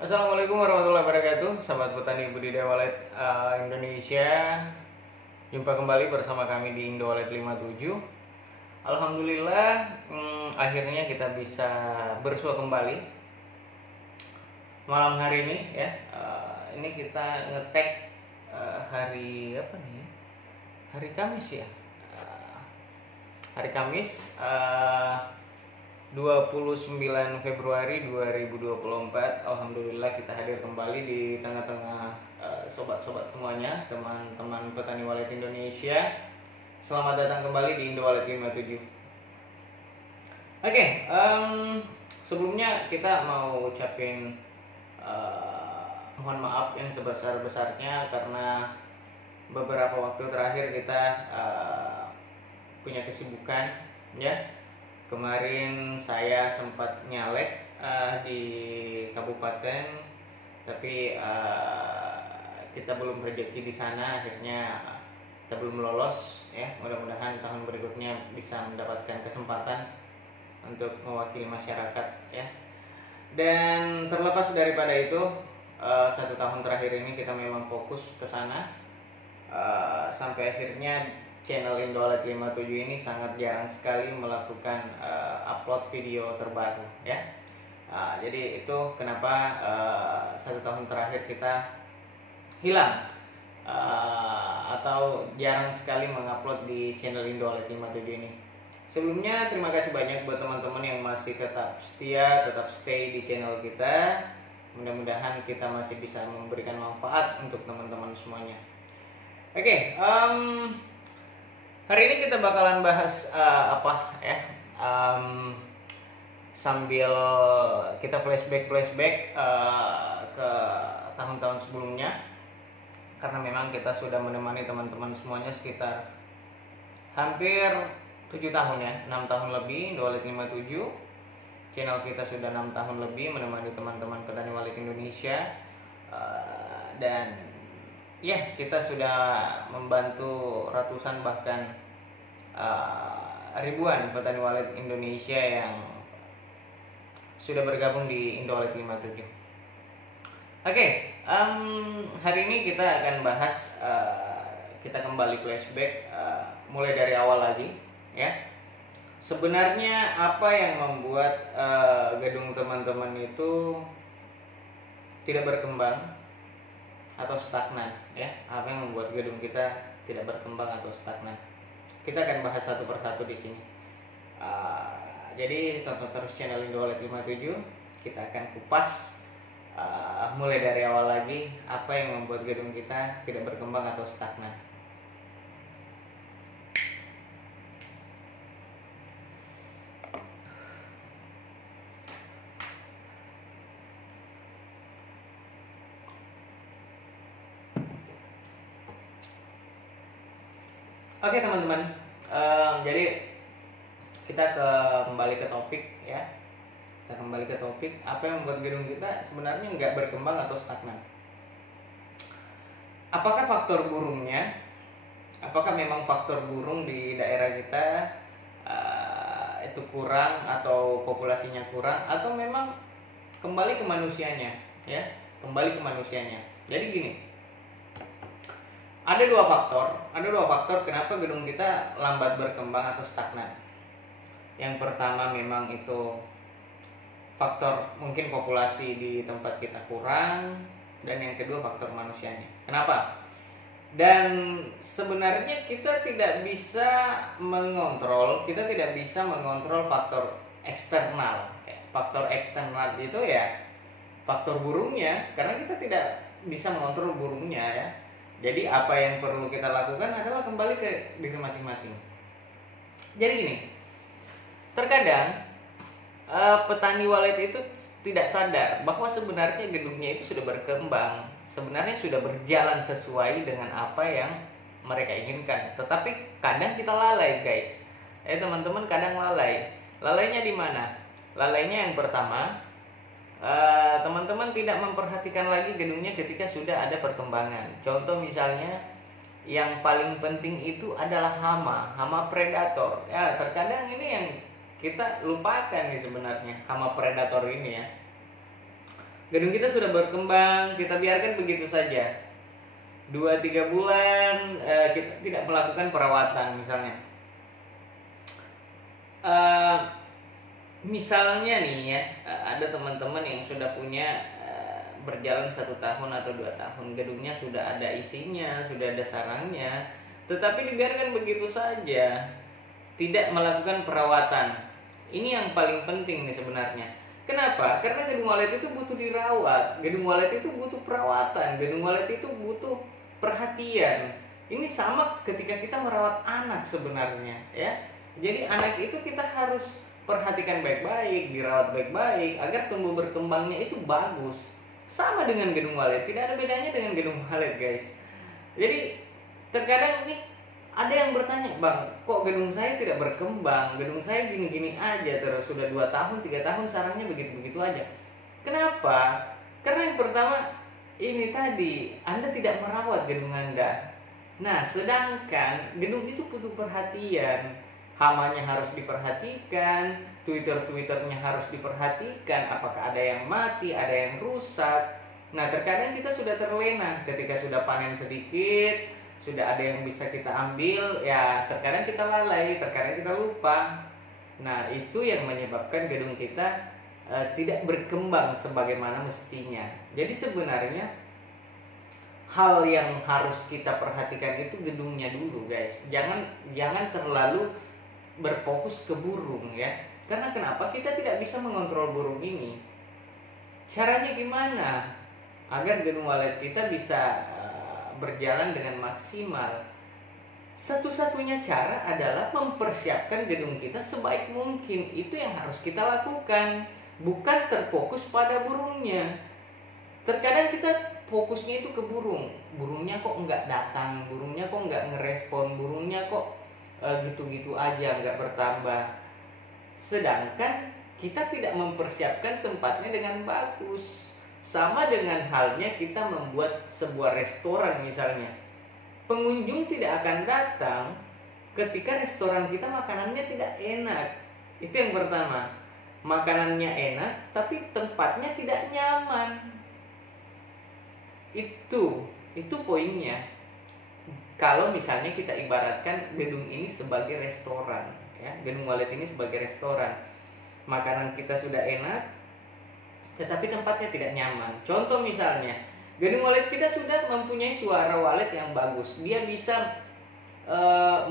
Assalamualaikum warahmatullahi wabarakatuh, sahabat petani budidaya walet Indonesia. Jumpa kembali bersama kami di Indo Walet 57. Alhamdulillah, akhirnya kita bisa bersua kembali malam hari ini ya. Ini kita ngetek hari apa nih ya? Hari Kamis ya. Hari Kamis 29 Februari 2024. Alhamdulillah kita hadir kembali di tengah-tengah sobat-sobat semuanya, teman-teman petani walet Indonesia. Selamat datang kembali di Indo Walet 57. Oke, sebelumnya kita mau ucapin mohon maaf yang sebesar-besarnya karena beberapa waktu terakhir kita punya kesibukan ya. Kemarin saya sempat nyalek di kabupaten, tapi kita belum rezeki di sana, akhirnya kita belum lolos ya. Mudah-mudahan tahun berikutnya bisa mendapatkan kesempatan untuk mewakili masyarakat ya. Dan terlepas daripada itu, 1 tahun terakhir ini kita memang fokus ke sana, sampai akhirnya channel Indo Walet 57 ini sangat jarang sekali melakukan upload video terbaru ya. Jadi itu kenapa 1 tahun terakhir kita hilang atau jarang sekali mengupload di channel Indo Walet 57 ini. Sebelumnya terima kasih banyak buat teman-teman yang masih tetap setia, tetap stay di channel kita. Mudah-mudahan kita masih bisa memberikan manfaat untuk teman-teman semuanya. Oke, hari ini kita bakalan bahas apa ya? Sambil kita flashback ke tahun-tahun sebelumnya, karena memang kita sudah menemani teman-teman semuanya sekitar hampir 7 tahun ya, 6 tahun lebih Indo Walet 57. Channel kita sudah 6 tahun lebih menemani teman-teman petani walet Indonesia, dan ya, kita sudah membantu ratusan bahkan ribuan petani walet Indonesia yang sudah bergabung di Indo Walet 57. Oke, hari ini kita akan bahas, kita kembali flashback, mulai dari awal lagi ya. Sebenarnya apa yang membuat gedung teman-teman itu tidak berkembang atau stagnan ya? Apa yang membuat gedung kita tidak berkembang atau stagnan? Kita akan bahas satu persatu di sini. Jadi tonton terus channel Indo Walet 57. Kita akan kupas mulai dari awal lagi apa yang membuat gedung kita tidak berkembang atau stagnan. Oke teman-teman, jadi kita kembali ke topik ya. Kita kembali ke topik, apa yang membuat gedung kita sebenarnya nggak berkembang atau stagnan. Apakah faktor burungnya? Apakah memang faktor burung di daerah kita itu kurang atau populasinya kurang, atau memang kembali ke manusianya ya? Kembali ke manusianya. Jadi gini, ada dua faktor kenapa gedung kita lambat berkembang atau stagnan. Yang pertama memang itu faktor mungkin populasi di tempat kita kurang, dan yang kedua faktor manusianya. Kenapa? Dan sebenarnya kita tidak bisa mengontrol faktor eksternal. Faktor eksternal itu ya faktor burungnya, karena kita tidak bisa mengontrol burungnya ya. Jadi apa yang perlu kita lakukan adalah kembali ke diri masing-masing. Jadi gini, terkadang petani walet itu tidak sadar bahwa sebenarnya gedungnya itu sudah berkembang, sebenarnya sudah berjalan sesuai dengan apa yang mereka inginkan. Tetapi kadang kita lalai guys. Teman-teman kadang lalai. Lalainya di mana? Lalainya yang pertama, teman-teman tidak memperhatikan lagi gedungnya ketika sudah ada perkembangan. Contoh misalnya yang paling penting itu adalah hama predator. Ya, terkadang ini yang kita lupakan nih sebenarnya, hama predator ini ya. Gedung kita sudah berkembang, kita biarkan begitu saja. 2-3 bulan kita tidak melakukan perawatan misalnya. Misalnya nih ya, ada teman-teman yang sudah punya berjalan 1 tahun atau 2 tahun, gedungnya sudah ada isinya, sudah ada sarangnya, tetapi dibiarkan begitu saja, tidak melakukan perawatan. Ini yang paling penting nih sebenarnya. Kenapa? Karena gedung walet itu butuh dirawat, gedung walet itu butuh perawatan, gedung walet itu butuh perhatian. Ini sama ketika kita merawat anak sebenarnya, ya. Jadi anak itu kita harus perhatikan baik-baik, dirawat baik-baik agar tumbuh berkembangnya itu bagus. Sama dengan gedung walet, tidak ada bedanya dengan gedung walet, guys. Jadi terkadang nih ada yang bertanya, "Bang, kok gedung saya tidak berkembang? Gedung saya gini-gini aja terus, sudah 2 tahun, 3 tahun sarangnya begitu-begitu aja." Kenapa? Karena yang pertama, ini tadi Anda tidak merawat gedung Anda. Nah, sedangkan gedung itu butuh perhatian. Hamanya harus diperhatikan, Twitter-twitternya harus diperhatikan, apakah ada yang mati, ada yang rusak. Nah, terkadang kita sudah terlena ketika sudah panen sedikit, sudah ada yang bisa kita ambil, ya terkadang kita lalai, terkadang kita lupa. Nah, itu yang menyebabkan gedung kita tidak berkembang sebagaimana mestinya. Jadi sebenarnya hal yang harus kita perhatikan itu gedungnya dulu, guys. Jangan terlalu berfokus ke burung, ya. Karena kenapa? Kita tidak bisa mengontrol burung ini. Caranya gimana agar gedung walet kita bisa berjalan dengan maksimal? Satu-satunya cara adalah mempersiapkan gedung kita sebaik mungkin. Itu yang harus kita lakukan, bukan terfokus pada burungnya. Terkadang kita fokusnya itu ke burung. Burungnya kok nggak datang, burungnya kok nggak ngerespon, burungnya kok gitu-gitu aja, nggak bertambah. Sedangkan kita tidak mempersiapkan tempatnya dengan bagus. Sama dengan halnya kita membuat sebuah restoran misalnya. Pengunjung tidak akan datang ketika restoran kita makanannya tidak enak. Itu yang pertama. Makanannya enak tapi tempatnya tidak nyaman. Itu poinnya. Kalau misalnya kita ibaratkan gedung ini sebagai restoran, ya, gedung walet ini sebagai restoran, makanan kita sudah enak, tetapi tempatnya tidak nyaman. Contoh misalnya, gedung walet kita sudah mempunyai suara walet yang bagus, dia bisa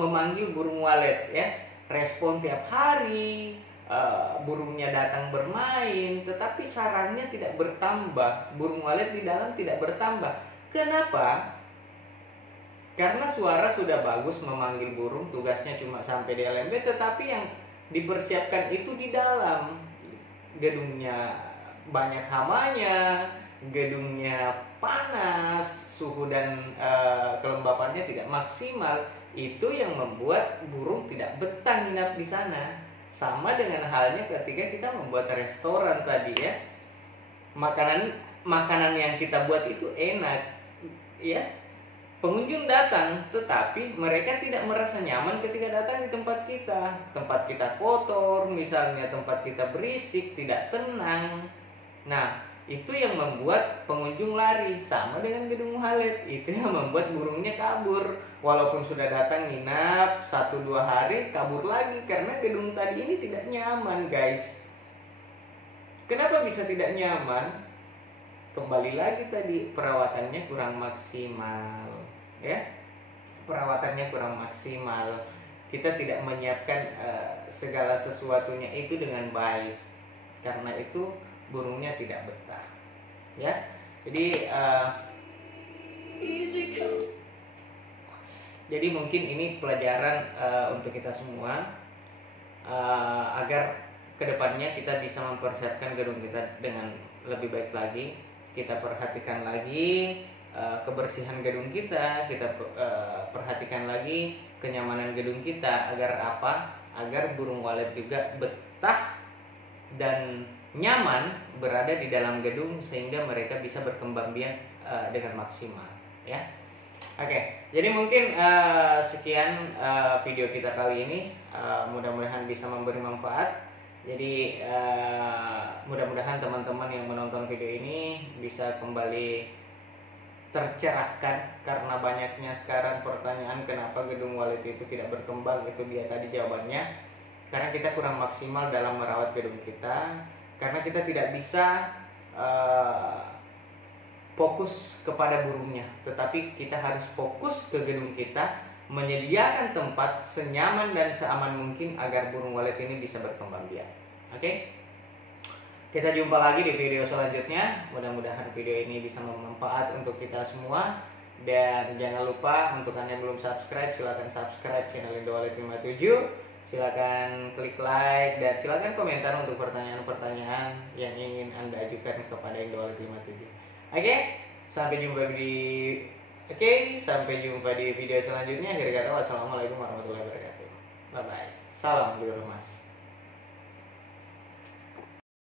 memanggil burung walet, ya, respon tiap hari, burungnya datang bermain, tetapi sarangnya tidak bertambah, burung walet di dalam tidak bertambah. Kenapa? Karena suara sudah bagus memanggil burung, tugasnya cuma sampai di LMB, tetapi yang dipersiapkan itu di dalam. Gedungnya banyak hamanya, gedungnya panas, suhu dan kelembapannya tidak maksimal. Itu yang membuat burung tidak betah nginap di sana. Sama dengan halnya ketika kita membuat restoran tadi, ya. Makanan yang kita buat itu enak, ya. Pengunjung datang, tetapi mereka tidak merasa nyaman ketika datang di tempat kita. Tempat kita kotor, misalnya tempat kita berisik, tidak tenang. Nah, itu yang membuat pengunjung lari. Sama dengan gedung walet, itu yang membuat burungnya kabur. Walaupun sudah datang nginap 1-2 hari, kabur lagi karena gedung tadi ini tidak nyaman, guys. Kenapa bisa tidak nyaman? Kembali lagi tadi, perawatannya kurang maksimal, ya. Perawatannya kurang maksimal. Kita tidak menyiapkan segala sesuatunya itu dengan baik. Karena itu burungnya tidak betah, ya. Jadi mungkin ini pelajaran untuk kita semua, agar kedepannya kita bisa mempersiapkan gedung kita dengan lebih baik lagi. Kita perhatikan lagi kebersihan gedung kita, perhatikan lagi kenyamanan gedung kita. Agar apa? Agar burung walet juga betah dan nyaman berada di dalam gedung, sehingga mereka bisa berkembang biak dengan maksimal, ya. Oke, jadi mungkin sekian video kita kali ini. Mudah-mudahan bisa memberi manfaat. Jadi mudah-mudahan teman-teman yang menonton video ini bisa kembali tercerahkan, karena banyaknya sekarang pertanyaan kenapa gedung Wallet itu tidak berkembang. Itu dia tadi jawabannya, karena kita kurang maksimal dalam merawat gedung kita, karena kita tidak bisa fokus kepada burungnya, tetapi kita harus fokus ke gedung kita, menyediakan tempat senyaman dan seaman mungkin agar burung walet ini bisa berkembang biak. Oke? Kita jumpa lagi di video selanjutnya. Mudah-mudahan video ini bisa bermanfaat untuk kita semua. Dan jangan lupa, untuk Anda yang belum subscribe, silahkan subscribe channel Indowalet 57. Silahkan klik like dan silahkan komentar untuk pertanyaan-pertanyaan yang ingin Anda ajukan kepada Indowalet 57. Sampai jumpa di video selanjutnya. Akhir kata, wassalamualaikum warahmatullahi wabarakatuh. Bye bye. Salam Mas.